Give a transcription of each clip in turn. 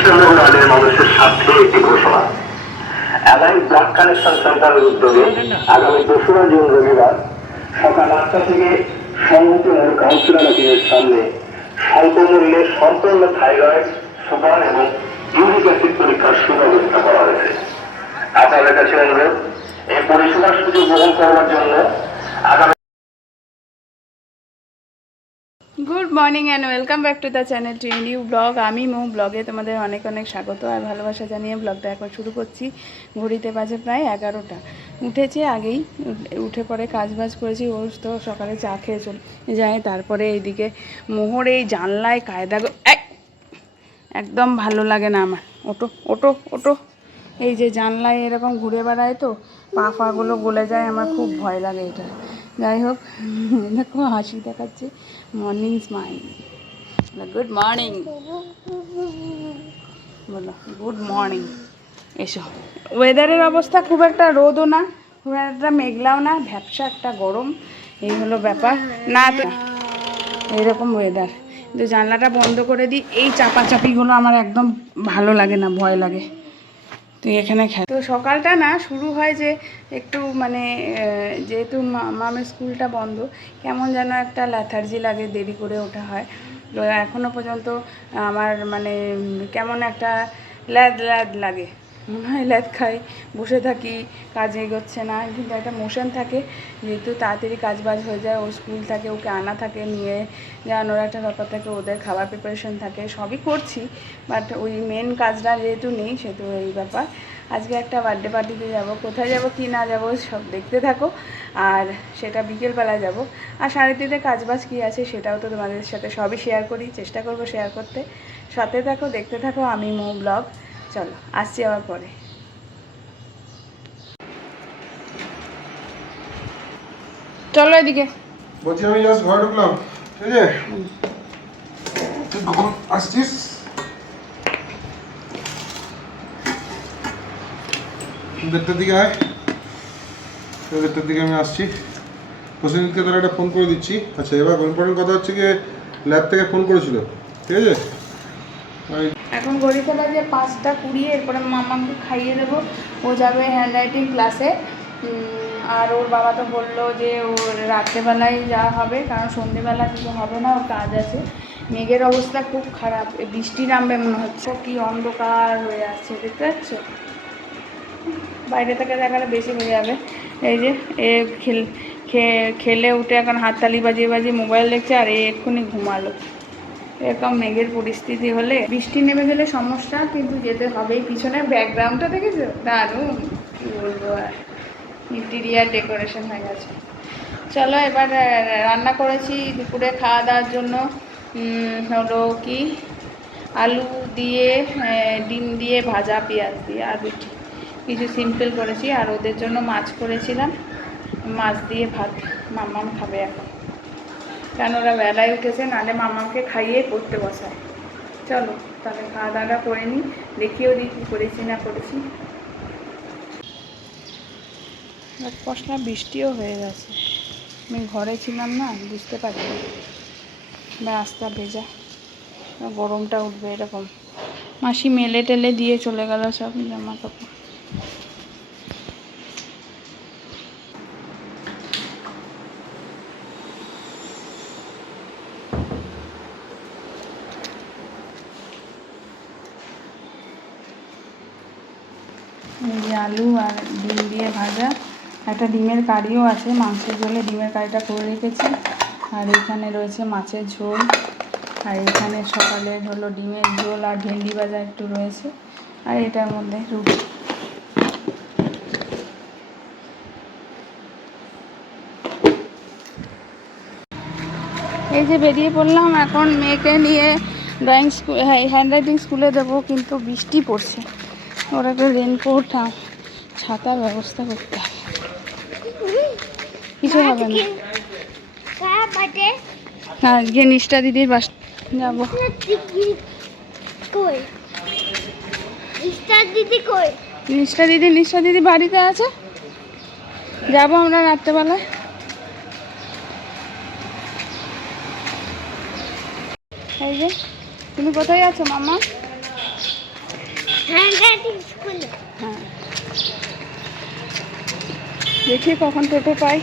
কৃষ্ণনগর ওয়ার্ডের মানুষের স্বার্থে একটি ঘোষণা। অ্যালায়েন্স ব্লাড কালেকশন সেন্টারের উদ্যোগে আগামী 2রা জুন রবিবার সকাল 8টা থেকে সংহতি মোড় কাউন্সিলর অফিসের সামনে স্বল্প মূল্যে সম্পূর্ণ থাইরয়েড, সুগার এবং ইউরিক অ্যাসিড পরীক্ষার সুব্যবস্থা করা হয়েছে। আপনাদের কাছে অনুরোধ, এই পরিষেবার সুযোগ গ্রহণ করার জন্য আগামী good morning and welcome back to the channel to new blog. আমি মৌ ব্লগে তোমাদের অনেক অনেক স্বাগত আর ভালোবাসা জানিয়ে ব্লগটা একবার শুরু করছি। ঘড়িতে বাজে প্রায় 11টা। উঠেছে আগেই, উঠে পরে কাজবাজ করেছি। ও তো সকালে চা খেয়ে চলে যায়। তারপরে এইদিকে মোহর এই জানলায় কায়দা একদম ভালো লাগে না আমার। ওটো ওটো ওটো, এই যে জানলায় এরকম ঘুরে বেড়ায় তো পা ফাগুলো গলে যায়, আমার খুব ভয় লাগে এটা। যাই হোক, দেখো হাসি দেখাচ্ছে। মর্নিং স্মাইল, গুড মর্নিং বলো, গুড মর্নিং। এসো। ওয়েদারের অবস্থা খুব একটা রোদও না, খুব একটা মেঘলাও না, ভ্যাপসা একটা গরম, এই হলো ব্যাপার। না তো এইরকম ওয়েদার, কিন্তু জানলাটা বন্ধ করে দিই। এই চাপাচাপিগুলো আমার একদম ভালো লাগে না, ভয় লাগে। তুই এখানে খেল। তো সকালটা না শুরু হয় যে একটু মানে যেহেতু মামের স্কুলটা বন্ধ, কেমন যেন একটা ল্যাথার্জি লাগে, দেরি করে ওঠা হয়। তো এখনও পর্যন্ত আমার মানে কেমন একটা ল্যাদ ল্যাদ লাগে, মনে হয় ল্যাদ খাই, বসে থাকি, কাজ এগোচ্ছে না। কিন্তু একটা মোশন থাকে, যেহেতু তাড়াতাড়ি কাজ বাজ হয়ে যায়, ও স্কুল থাকে, ওকে আনা থাকে, নিয়ে যাওয়ানোর একটা ব্যাপার থাকে, ওদের খাবার প্রিপারেশন থাকে, সবই করছি। বাট ওই মেন কাজটা যেহেতু নেই, সেহেতু এই ব্যাপার। আজকে একটা বার্থডে পার্টিতে যাব, কোথায় যাব কি না যাব সব দেখতে থাকো। আর সেটা বিকেলবেলায় যাব। আর 3:30তে কাজবাজ কী আছে সেটাও তো তোমাদের সাথে সবই শেয়ার করি, চেষ্টা করব শেয়ার করতে। সাথে থাকো, দেখতে থাকো আমি মৌ ব্লগ। চলো, আসছি আবার পরে। চলো এদিকে। বলছি আমি জাস্ট ঘরে ঢুকলাম, ঠিক আছে? তুই কখন আসছিস? দেড়টার দিকে আয়, 1:30টার দিকে আমি আসছি। প্রসেনজিৎকে তারা একটা ফোন করে দিচ্ছি। আচ্ছা, এবার ইম্পর্টেন্ট কথা হচ্ছে গিয়ে ল্যাব থেকে ফোন করেছিল, ঠিক আছে? এখন ঘড়িতে বাজে 5:20, এরপরে মামাকে খাইয়ে দেবো। ও যাবে হ্যান্ড রাইটিং ক্লাসে। আর ওর বাবা তো বললো যে ওর রাত্রেবেলায় যাওয়া হবে, কারণ সন্ধেবেলা কিছু হবে না, ওর কাজ আছে। মেঘের অবস্থা খুব খারাপ, বৃষ্টি নামবে মনে হচ্ছে, কি অন্ধকার হয়ে আছে, দেখতে পাচ্ছ? বাইরে থেকে দেখালে বেশি হয়ে যাবে। এই যে এ খেলে উঠে এখন হাততালি বাজিয়ে বাজিয়ে মোবাইল দেখছে, আর এক্ষুনি ঘুমালো। এরকম মেঘের পরিস্থিতি হলে বৃষ্টি নেমে গেলে সমস্যা, কিন্তু যেতে হবেই। পিছনের ব্যাকগ্রাউন্ডটা দেখেছো, দারুণ, কী বলবো আর, ইন্টিরিয়ার ডেকোরেশন হয়ে গেছে। চলো এবার রান্না করেছি দুপুরে খাওয়া দাওয়ার জন্য। হলো কি, আলু দিয়ে ডিম দিয়ে ভাজা, পেঁয়াজ দিয়ে, আর রুটি, কিছু সিম্পল করেছি। আর ওদের জন্য মাছ করেছিলাম, মাছ দিয়ে ভাত। মাম্মাম খাবে এখন, কেন ওরা বেলায় উঠেছে, নাহলে মামাকে খাইয়ে পড়তে বসায়। চলো তাহলে খাওয়া দাওয়াটা করে নিই, দেখিয়েও দিই কী করেছি না করেছি। কষলা বৃষ্টিও হয়ে গেছে, আমি ঘরে ছিলাম না, বুঝতে পারিনি। রাস্তা ভেজা, গরমটা উঠবে এরকম। মাসি মেলে টেলে দিয়ে চলে গেল সব জামা কাপড়। আলু আর ডিম দিয়ে ভাজা, একটা ডিমের কারিও আছে, মাংসের ঝোলে ডিমের কারিটা করে রেখেছি। আর এখানে রয়েছে মাছের ঝোল, আর এখানে সকালের হলো ডিমের ঝোল আর ভেন্ডি ভাজা একটু রয়েছে, আর এটার মধ্যে রুটি। এই যে বেরিয়ে পড়লাম এখন মেয়েকে নিয়ে ড্রয়িং স্কুল, হ্যান্ড রাইটিং স্কুলে দেবো, কিন্তু বৃষ্টি পড়ছে। ওর একটা রেনকোট ছাতার ব্যবস্থা করতে হবে, কিছু হবে না। আজকে নিষ্ঠা দিদির বাস যাবো। নিষ্ঠা দিদি বাড়িতে আছে, যাবো আমরা রাত্রেবেলায়। এই যে তুমি কোথায় আছো মামা? হ্যাঁ, দেখি কখন টোটো পাই।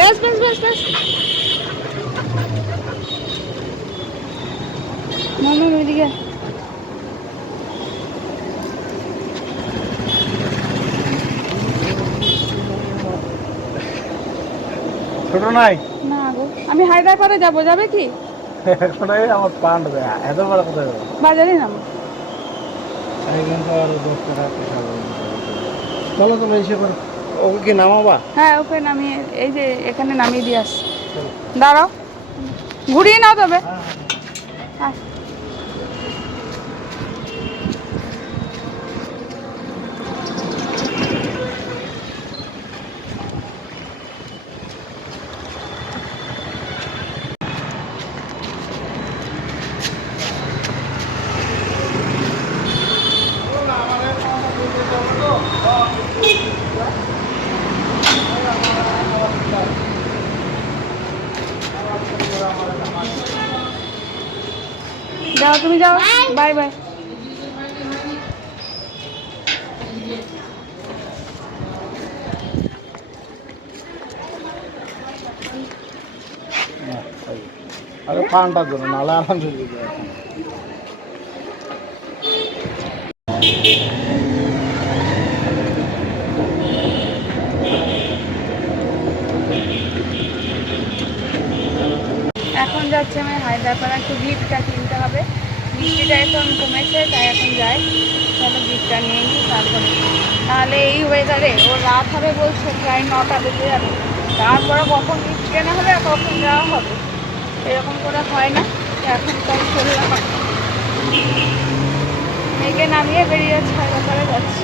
बस बस बस बस मामा मिल गया। ছোট নাই না গো, আমি হায়দ্রাবাদে যাব, যাবে কি? এখনই আমার পান্ড দেয় এত বড় কোথায় যাবো বাজারে নামো। কিন্তু আর 10 টাকা চলো তুমি এসে করো ওকে কি নামাবা হ্যাঁ, ওকে নামিয়ে এই যে এখানে নামিয়ে দিয়ে আসছি। দাঁড়াও, ঘুরিয়ে নাও তবে। আয়। যাও, তুমি যাও, বাই বাই। আরে পানটার জন্য নাহলে আনন্দ দিবে এখন যাচ্ছে আমি হায়দ্রাবাদ, একটু গিফটটা কিনতে হবে। বৃষ্টিটা এখন কমেছে, তাই এখন যাই। তাহলে গিফটটা নিয়ে নিই, তারপরে নাহলে এই ওয়েদারে ও রাত হবে বলছে, প্রায় 9টা বেজে যাবে। তারপরে কখন গিফট কেনা হবে আর কখন যাওয়া হবে, এরকম করে হয় না। এখন তাই চললাম, মেয়েকে নামিয়ে বেরিয়ে যাচ্ছে, হায়দ্রাবাদে যাচ্ছি।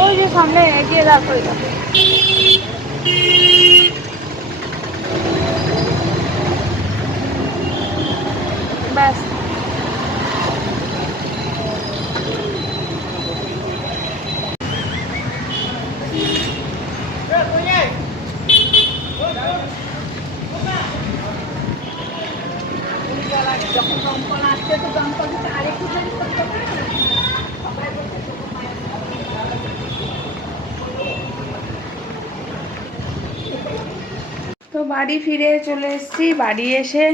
ওই যে সামনে এগিয়ে দাঁড় করে যাবে। ব্যাস, যখন দমকল আসছে তো দমকল আরেকটু করতে পারে না। তো বাড়ি ফিরে চলে এসেছি। বাড়ি এসে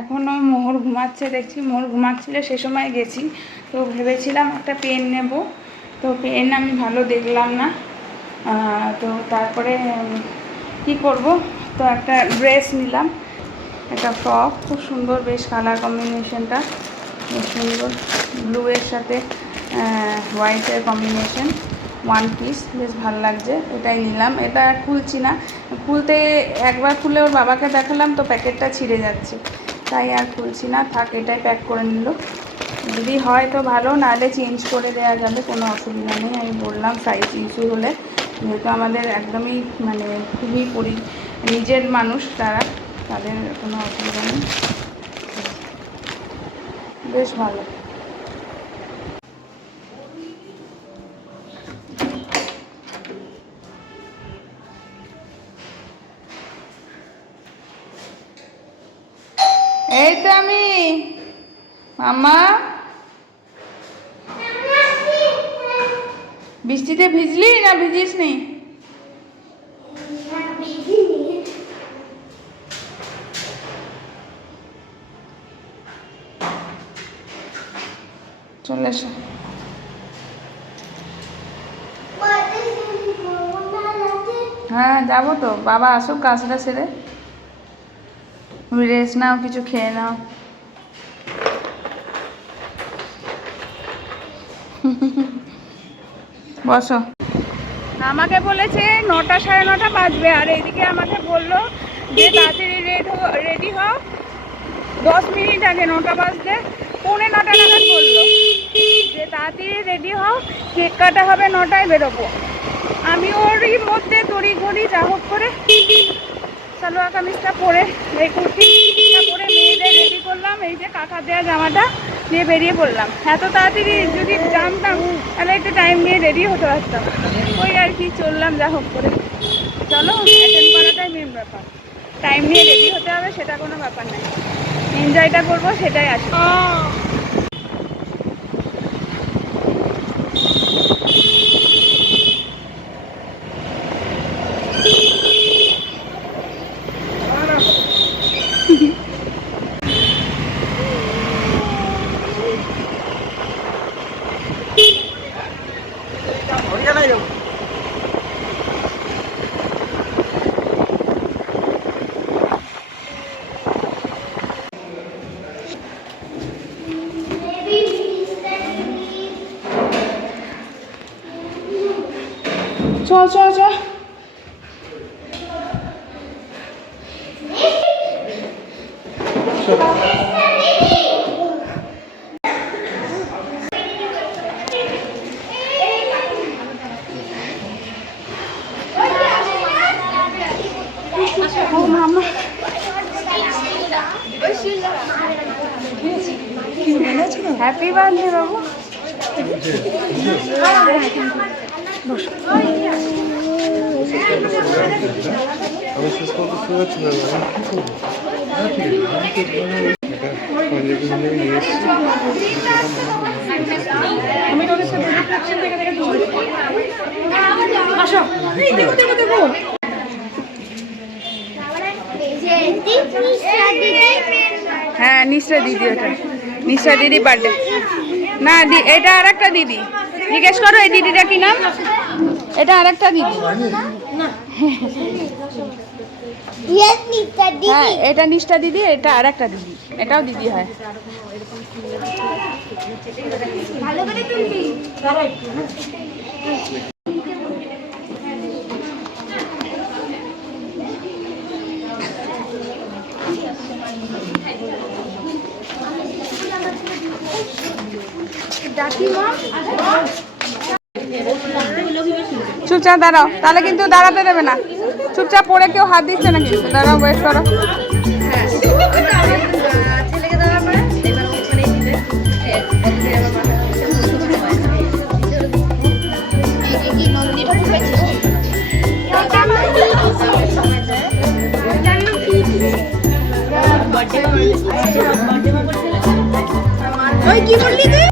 এখনও মোহর ঘুমাচ্ছে, দেখছি মোহর ঘুমাচ্ছিল, সে সময় গেছি। তো ভেবেছিলাম একটা পেন নেব, তো পেন আমি ভালো দেখলাম না। তো তারপরে কি করব, তো একটা ড্রেস নিলাম, একটা ফ্রক, খুব সুন্দর, বেশ কালার কম্বিনেশনটা বেশ সুন্দর, ব্লু এর সাথে হোয়াইটের কম্বিনেশন, ওয়ান পিস, বেশ ভালো লাগছে, এটাই নিলাম। এটা খুলছি না, খুলতে একবার খুলে ওর বাবাকে দেখালাম তো প্যাকেটটা ছিঁড়ে যাচ্ছে, তাই আর খুলছি না, থাক এটাই প্যাক করে নিল। যদি হয় তো ভালো, নাহলে চেঞ্জ করে দেওয়া যাবে, কোনো অসুবিধা নেই। আমি বললাম সাইজ ইস্যু হলে, যেহেতু আমাদের একদমই মানে খুবই নিজের মানুষ তারা, তাদের কোনো অসুবিধা নেই, বেশ ভালো। এই তো আমি মামা, বৃষ্টিতে ভিজলি না ভিজিস নি? চলে এসো। হ্যাঁ যাবো তো, বাবা আসুক কাজটা সেরে, তুমি রেস্ট নাও, কিছু খেয়ে নাও। বসো। আমাকে বলেছে 9টা সাড়ে 9টা বাজবে, আর এইদিকে আমাকে বললো যে তাড়াতাড়ি রেডি হও, 10 মিনিট আগে 9টা বাজতে 9:45 নাগাদ বললো যে তাড়াতাড়ি রেডি হও, কেক কাটা হবে 9টায় বেরোবো। আমি ওরই মধ্যে তড়ি ঘড়ি যা হোক করে সালোয়ার কামিজটা পরে, এই কুর্তিটা পরে মেয়েদের রেডি করলাম, এই যে কাকা দেওয়া জামাটা দিয়ে বেরিয়ে পড়লাম। এত তাড়াতাড়ি যদি জানতাম তাহলে একটু টাইম নিয়ে রেডি হতে পারতাম, ওই আর কি চললাম যা হোক করে। চলো, অ্যাটেন্ড করাটাই মেন ব্যাপার, টাইম নিয়ে রেডি হতে হবে সেটা কোনো ব্যাপার নাই, এনজয়টা করবো সেটাই আছে। চল চল চল, ও মামা হ্যাপি বার্থডে বাবু। আমি শেষ করতে শুরু হচ্ছিল, হ্যাঁ নিশ্চয় দিদি, ওটা নিশ্চয় দিদি বার্থডে না, এটা আর একটা দিদি, জিজ্ঞেস করো এই দিদিটা কি নাম, এটা আর একটা দিদি। হ্যাঁ এটা নিষ্ঠা দিদি, এটা আর একটা দিদি, এটাও দিদি হয়। চুপচাপ দাঁড়াও, তাহলে কিন্তু দাঁড়াতে দেবে না, চুপচাপ পড়ে কেউ হাত দিচ্ছে না কিন্তু, দাঁড়াও ওয়েট করো। কি বললি তুই?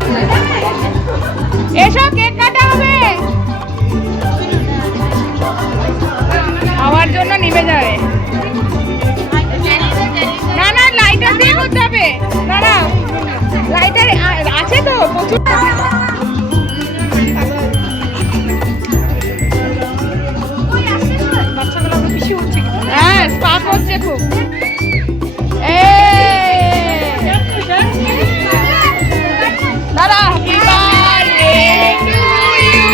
এসো কেক কাটা হবে, আমার জন্য নিভে যাবে। না না লাইটার দিয়ে করতে হবে, দাঁড়াও লাইটার আছে তো প্রচুর। হ্যাঁ স্পার্ক হচ্ছে খুব। দাঁড়া, হ্যাপি বার্থডে টু ইউ,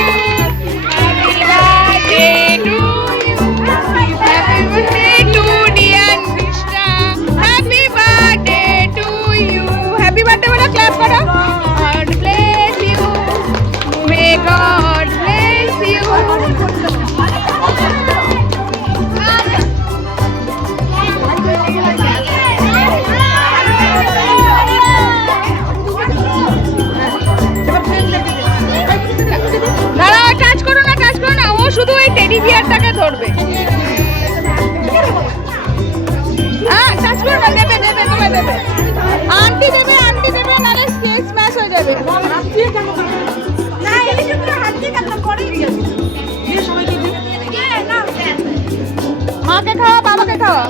দেখো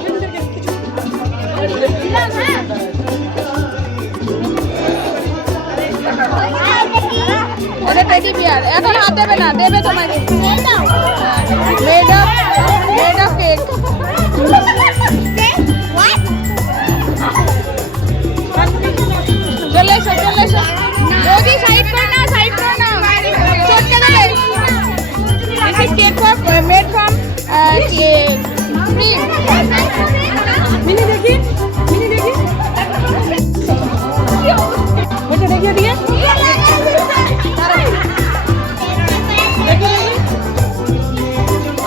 এটা টেডি বিয়ার, এখন হাত দেবে না, দেবে তোমাকে। Made of cake. চলে এসো, চলে এসো। বৌদি সাইড করে নাও, সাইড করে নাও, চটকে দেবে। This is cake made from cream. Mini দেখি, মিনি দেখি, ওটা দেখিয়ে দিয়ে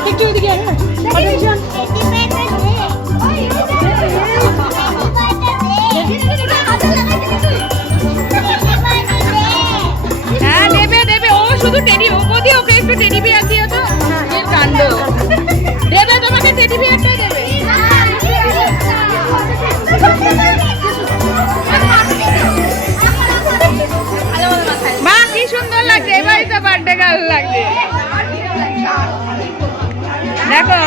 একটু ওদিকে অ্যাটেনশন। হ্যাঁ দেবে দেবে, ও শুধু টেডি, ও বৌদি ওকে একটু টেডি বিয়ার দিও তো। এর কাণ্ড, দেবে তোমাকে টেডি বিয়ারটাই দেবে। মা কি সুন্দর লাগছে, এবারই তো বার্থডে গার্ল লাগছে দেখো।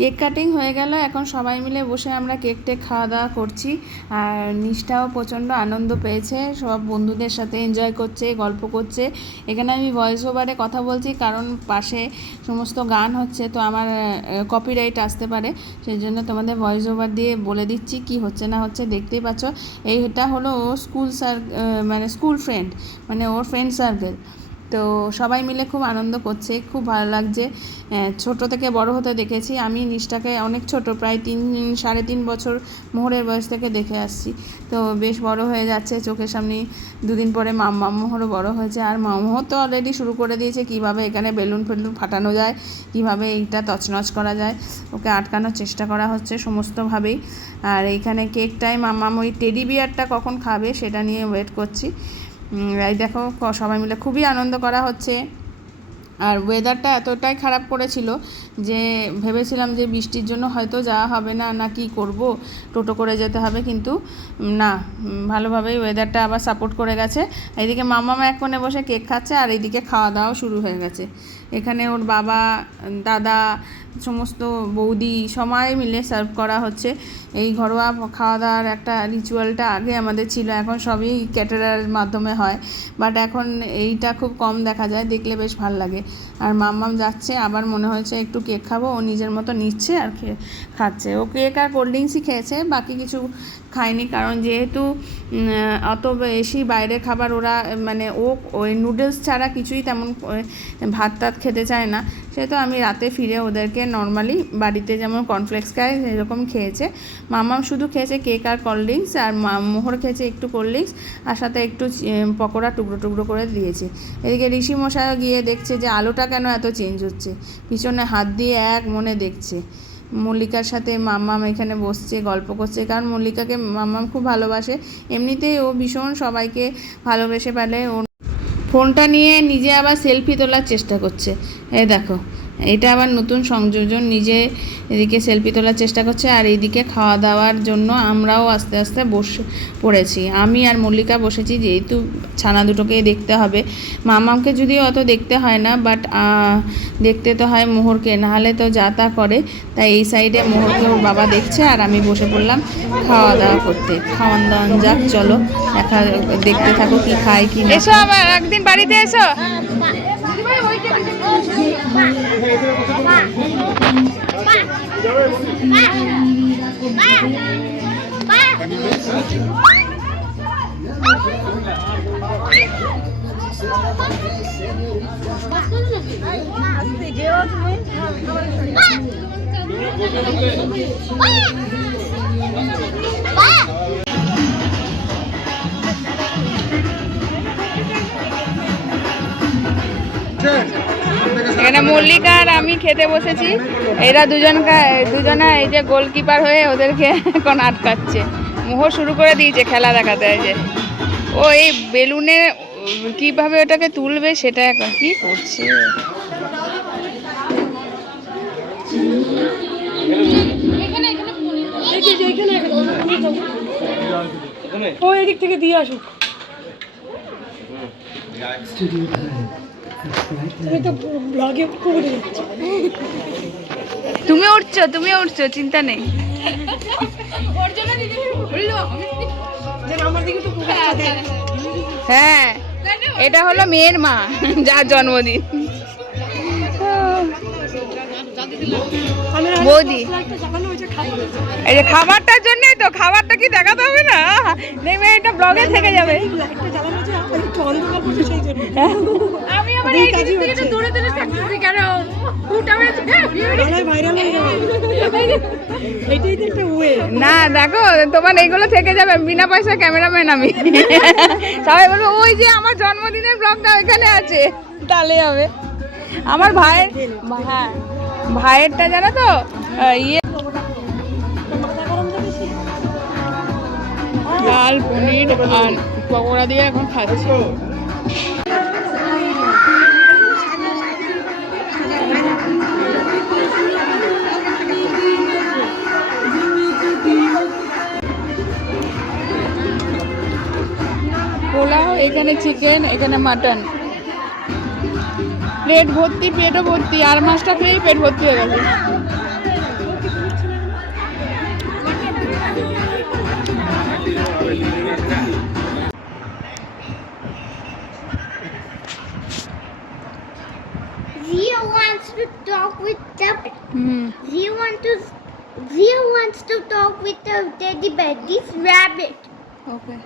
কেক কাটিং হয়ে গেল, এখন সবাই মিলে বসে আমরা কেক টেক খাওয়া দাওয়া করছি। আর নিষ্ঠাও প্রচণ্ড আনন্দ পেয়েছে, সব বন্ধুদের সাথে এনজয় করছে, গল্প করছে। এখানে আমি ভয়েস ওভারে কথা বলছি কারণ পাশে সমস্ত গান হচ্ছে, তো আমার কপিরাইট আসতে পারে, সেই জন্য তোমাদের ভয়েস ওভার দিয়ে বলে দিচ্ছি কি হচ্ছে না হচ্ছে। দেখতেই পাচ্ছ এইটা হলো ও মানে স্কুল ফ্রেন্ড, মানে ওর ফ্রেন্ড সার্কেল। তো সবাই মিলে খুব আনন্দ করছে, খুব ভালো লাগছে। ছোট থেকে বড় হতে দেখেছি আমি নিষ্ঠাকে, অনেক ছোট, প্রায় 3-3.5 বছর মোহরের বয়স থেকে দেখে আসছি। তো বেশ বড় হয়ে যাচ্ছে চোখের সামনে। দুদিন পরে মাম্মোহরও বড় হয়েছে, আর মাম্মোহর তো অলরেডি শুরু করে দিয়েছে কীভাবে এখানে বেলুন ফেলুন ফাটানো যায়, কীভাবে এইটা তছনছ করা যায়, ওকে আটকানোর চেষ্টা করা হচ্ছে সমস্তভাবেই। আর এইখানে কেকটাই মাম্মাম ওই টেডি বিয়ারটা কখন খাবে সেটা নিয়ে ওয়েট করছি। এই দেখো সবাই মিলে খুবই আনন্দ করা হচ্ছে। আর ওয়েদারটা এতটাই খারাপ করেছিল যে ভেবেছিলাম যে বৃষ্টির জন্য হয়তো যাওয়া হবে না, না কি করব, টোটো করে যেতে হবে, কিন্তু না, ভালোভাবেই ওয়েদারটা আবার সাপোর্ট করে গেছে। এইদিকে মাম্মামা এক কোণে বসে কেক খাচ্ছে, আর এইদিকে খাওয়া দাওয়াও শুরু হয়ে গেছে। এখানে ওর বাবা, দাদা, সমস্ত বৌদি সবাই মিলে সার্ভ করা হচ্ছে। এই ঘরোয়া খাওয়া দাওয়ার একটা রিচুয়ালটা আগে আমাদের ছিল, এখন সবই ক্যাটারার মাধ্যমে হয়, বাট এখন এইটা খুব কম দেখা যায়, দেখলে বেশ ভালো লাগে। আর মাম্মাম যাচ্ছে, আবার মনে হয়েছে একটু কেক খাবো, ও নিজের মতো নিচ্ছে আর খাচ্ছে। ও কেক আর কোল্ড ড্রিঙ্কসই খেয়েছে, বাকি কিছু খায়নি, কারণ যেহেতু অত বেশি বাইরের খাবার ওরা, মানে ওই নুডলস ছাড়া কিছুই তেমন ভাত টাত খেতে চায় না, সেহেতু আমি রাতে ফিরে ওদেরকে নর্মালি বাড়িতে যেমন কর্নফ্লেক্স খায় সেরকম খেয়েছে। মাম্মাম শুধু খেয়েছে কেক আর কোল্ড ড্রিঙ্কস, আর মোহর খেয়েছে একটু কোল্ড ড্রিঙ্কস, আর সাথে একটু পকোড়া টুকরো টুকরো করে দিয়েছে। এদিকে ঋষি মশাইও গিয়ে দেখছে যে আলোটা কেন এত চেঞ্জ হচ্ছে, পিছনে হাত দিয়ে এক মনে দেখছে। মল্লিকার সাথে মাম্মাম এখানে বসছে, গল্প করছে, কারণ মল্লিকাকে মাম্মাম খুব ভালোবাসে, এমনিতেই ও ভীষণ সবাইকে ভালোবেসে ফেলে। ও ফোনটা নিয়ে নিজে আবার সেলফি তোলার চেষ্টা করছে, এই দেখো এটা আবার নতুন সংযোজন, নিজে এদিকে সেলফি তোলার চেষ্টা করছে, আর এইদিকে খাওয়া দাওয়ার জন্য আমরাও আস্তে আস্তে বসে পড়েছি। আমি আর মল্লিকা বসেছি, যেহেতু ছানা দুটোকে দেখতে হবে। মামাকে যদিও অত দেখতে হয় না, বাট দেখতে তো হয় মোহরকে, নাহলে তো যা তা করে, তাই এই সাইডে মোহরকে ওর বাবা দেখছে, আর আমি বসে পড়লাম খাওয়া দাওয়া করতে। খাওয়ান দাওয়ান যাক, চলো দেখতে থাকো কি খাই কি না। এসো আবার একদিন বাড়িতে এসো। এখানে মল্লিকা আর আমি খেতে বসেছি। এরা দুজনা এই যে গোলকিপার হয়ে ওদেরকে এখন আটকাচ্ছে। মোহ শুরু করে দিয়েছে খেলা দেখাতে। এই যে ও এই বেলুনে কিভাবে ওটাকে তুলবে সেটা এখন কি করছে। ও এদিক থেকে দিয়ে আসুক। আমি তো ব্লগে করে যাচ্ছি। তুমি উঠছো চিন্তা নেই। আমার দিকে তো হ্যাঁ এটা হলো মেয়ের মা যার জন্মদিন বৌদি। এই যে খাবারটার জন্যই তো, খাবারটা কি দেখাতে হবে না? দেখবে এটা ব্লগে থেকে যাবে। আমি আবার এই জিনিস থেকে একটু দূরে দূরে থাকতেছি কেন? না দেখো তোমার এইগুলো থেকে যাবে, বিনা পয়সা ক্যামেরাম্যান আমি। সবাই বলবো ওই যে আমার জন্মদিনের ব্লগটা ওইখানে আছে, তাহলে হবে। আমার ভাইয়ের, হ্যাঁ ভাইয়েরটা জানো তো ইয়ে ডাল পনির আর পকোড়া দিয়ে এখন খাচ্ছি। পোলাও, এখানে চিকেন, এখানে মাটন, প্লেট ভর্তি, পেটও ভর্তি। আর মাছটা খেয়েই পেট ভর্তি হয়ে গেছে। Zia wants to talk with the. Hmm Zia wants to talk with the teddy bear. This rabbit. Okay.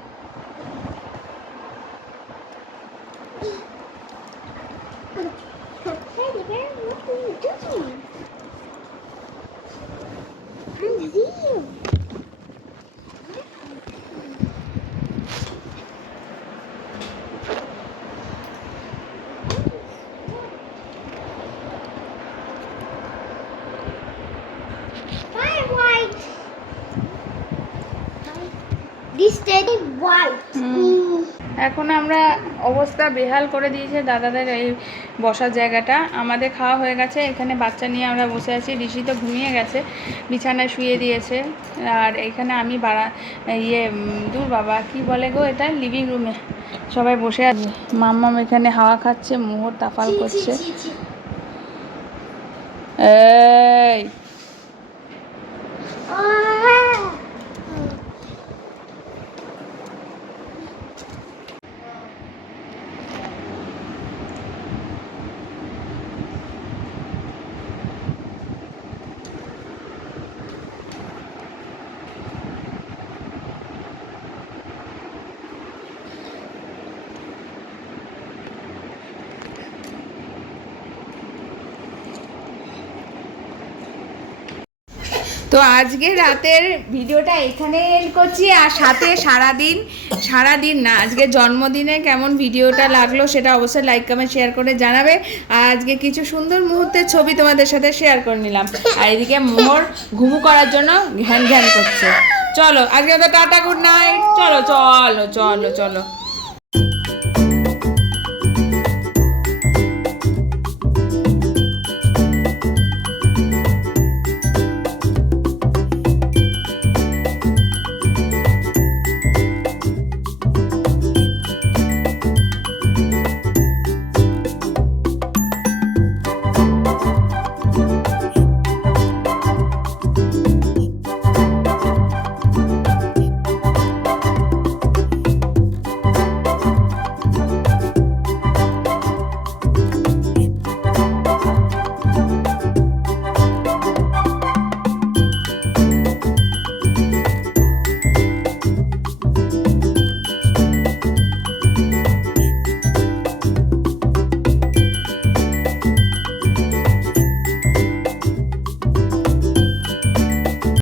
Teddy bear, what are you doing? I'm Zia. Bye, white. This teddy white. এখন আমরা অবস্থা বেহাল করে দিয়েছে দাদাদের এই বসার জায়গাটা। আমাদের খাওয়া হয়ে গেছে, এখানে বাচ্চা নিয়ে আমরা বসে আছি। ঋষি তো ঘুমিয়ে গেছে, বিছানায় শুয়ে দিয়েছে। আর এখানে আমি দূর বাবা কি বলে গো এটা, লিভিং রুমে সবাই বসে আছে। মাম্মাম এখানে হাওয়া খাচ্ছে, মোহর তাফাল করছে। এই তো আজকে রাতের ভিডিওটা এখানে এন্ড করছি। আর সাথে সারাদিন না, আজকে জন্মদিনে কেমন ভিডিওটা লাগলো সেটা অবশ্যই লাইক কমেন্ট শেয়ার করে জানাবে। আর আজকে কিছু সুন্দর মুহূর্তের ছবি তোমাদের সাথে শেয়ার করে নিলাম। আর এদিকে মোহর ঘুমু করার জন্য ঘ্যান ঘ্যান করছে। চলো আজকে তো টাটা, গুড নাইট। চলো চলো চলো চলো।